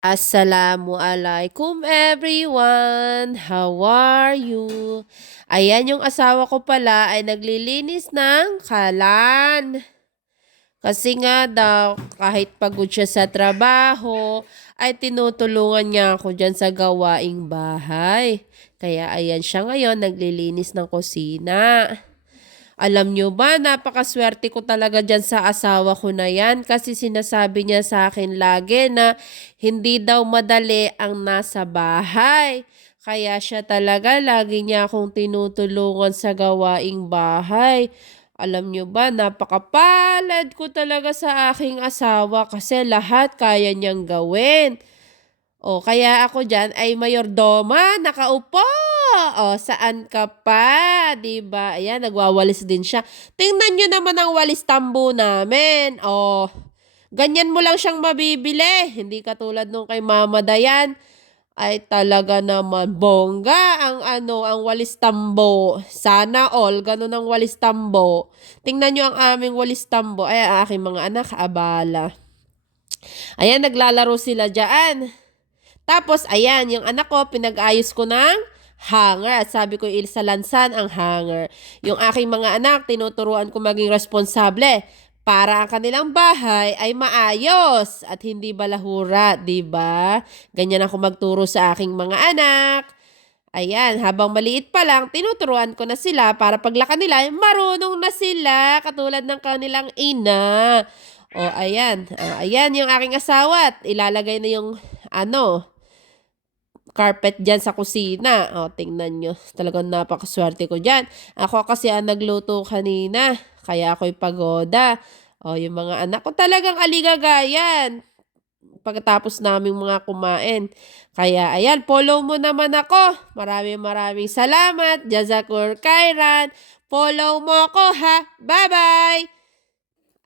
Assalamualaikum everyone! How are you? Ayan yung asawa ko pala ay naglilinis ng kalan. Kasi nga daw kahit pagod siya sa trabaho ay tinutulungan niya ako diyan sa gawaing bahay. Kaya ayan siya ngayon naglilinis ng kusina. Alam nyo ba, napakaswerte ko talaga dyan sa asawa ko na yan kasi sinasabi niya sa akin lagi na hindi daw madali ang nasa bahay. Kaya siya talaga lagi niya akong tinutulungan sa gawaing bahay. Alam nyo ba, napakapalad ko talaga sa aking asawa kasi lahat kaya niyang gawin. O kaya ako diyan ay mayordoma, nakaupo. O saan ka pa, 'di ba? Ayan, nagwawalis din siya. Tingnan niyo naman ang walis tambo namin. O, ganyan mo lang siyang mabibili. Hindi katulad nung kay Mama Dayan ay talaga naman bongga ang ang walis tambo. Sana all ganun ang walis tambo. Tingnan niyo ang aming walis tambo. Ay, ang aking mga anak, abala. Ayan, naglalaro sila diyan. Tapos ayan, yung anak ko pinag-ayos ko ng hanger at sabi ko ilalansan ang hanger. Yung aking mga anak tinuturuan ko maging responsable para ang kanilang bahay ay maayos at hindi balahura, 'di ba? Ganyan ako magturo sa aking mga anak. Ayan, habang maliit pa lang, tinuturuan ko na sila para paglaki nila, marunong na sila katulad ng kanilang ina. O ayan, ayan yung aking asawa at ilalagay na yung carpet diyan sa kusina. O, tingnan nyo. Talagang napakaswerte ko diyan. Ako kasi ang nagluto kanina. Kaya ako'y pagoda. O, yung mga anak ko talagang aligagayan. Pagkatapos naming mga kumain. Kaya, ayan, follow mo naman ako. Maraming maraming salamat. Jazakur Kairan. Follow mo ako ha. Bye-bye!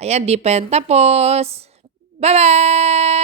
Ayan, di pa yan tapos. Bye-bye!